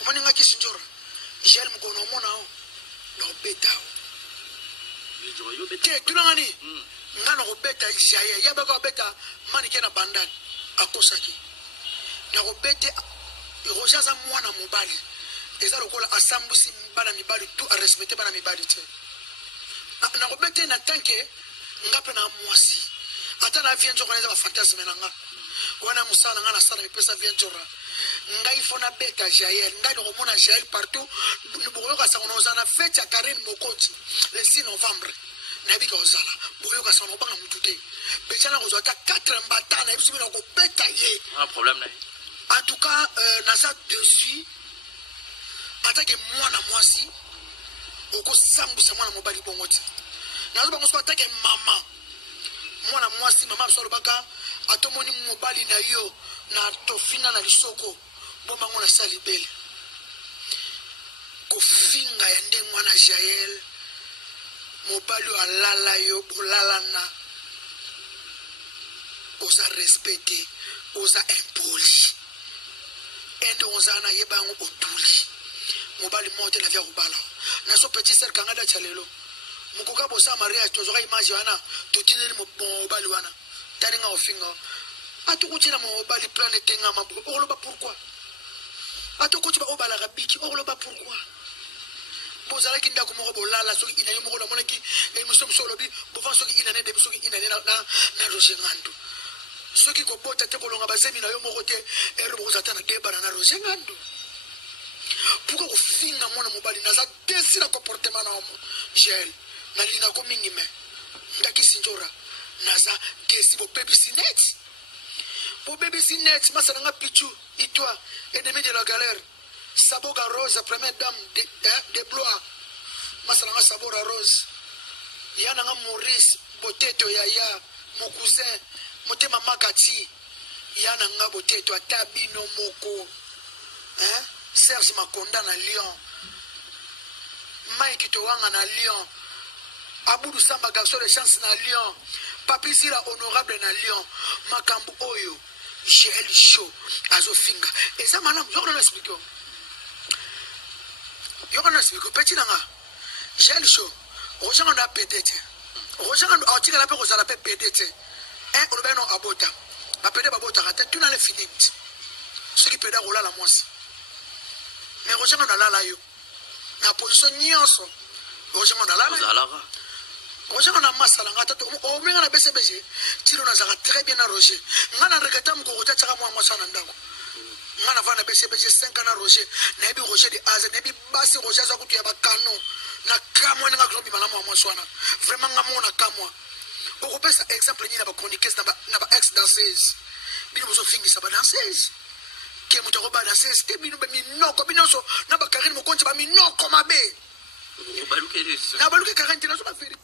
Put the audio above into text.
Omaninga kisinjora. Jel mukono monao. Na obetao. Ke tunangani. Ngana obeta Jael. Ya bako obeta manike na bandani. Akosaki. Na obete rojaza mwana mobali. Eza lokola asambusi bana mibali tout a respecter bana mibali te. Na obete na tanke ngape na mwasi. Ata na vienjo koneza ba fantasme na nga. Wana musana nga na sana mipesa vienjora. Ngai fona beta Jael. Ngai no mona Jael partout. Boyoka sa onoza na fête ya Karine Mokonzi le 6 novembre. Na bika ozala. Boyoka sa onobanga mutute. Betana kozota 4 mbatana ebisu bino ko beta ye. Un problème là. En tout cas, nasa dessus attaque mwana mwasi oko sambusa mwana mobali bongoti. Nazo bango so attaque mama. Mwana mwasi mama so lobaka atomoni mobali na yo na tofina na lisoko bomba ngona salibele. Ko finga ya ndenge mwana Jael mobali alala yo bolala na osa respecter osa impoli. Ende ozana yebango otuli mobali mote la via kubala na so petit ser kangada chalelo mukoka bosa maria tozoka image wana totineli mobali wana tani nga ofinga atukuchina mobali planete nga mabuko oloba pourquoi atukuchiba obala rabiki oloba pourquoi bozala kinda ko moko bolala soki inani moko la monaki e muso lobi bofa soki inane de soki inane na roje ngando soki ko bota te kolonga basemi na yo moko te ero bozata na debara na roje ngando. Pourquoi vous finissez mon mobile naza désir comportement na homo Jael na lina ko mingi me ndaki sinjora naza désir bo baby sinet masana nga pichu itwa ennemi de la galère Saboga Rose première dame de Blois masana nga Sabora Rose yana nga Maurice Boteto yaya mon cousin motema makati yana nga Boteto atabino moko hein. Serge Makonda na Lyon, Mike Toanga na Lyon, Aboudou Samba Garçon de chance na Lyon, Papi Sira honorable na Lyon, Makambu Oyo, Jael Show, Azofinga. Et ça, madame, je vais l'expliquer. Je vais l'expliquer. Petit nanga, Jael Show, Rojan a pédé. Rojan a tiré la paix aux alapés pédé. Un urbain abota. Ma pédé babota, tu n'as le fini. Ce qui pédé roula la moisse. Mais Roger on a là yo na position nyonso Roger on a là Roger on a masala ngata to o menga na BCBG tiro na zaka très bien na Roger ngana regata mko kota tsaka mwa sana ndako ngana vana BCBG 5 na Roger na bi Roger de Az na bi basi Roger za kutu ya bakano na kamwa nga kuzobi malamu mwa sana vraiment ngamona kamwa oko pesa exemple ni na ba chroniqueuse na ba ex danseuse bino bozo fingisa ba danseuse ke mutoko ba danseuse te bino be minoko binoso na ba Karine Mokonzi ba minoko mabe baluke na baluke 40 na so ba feri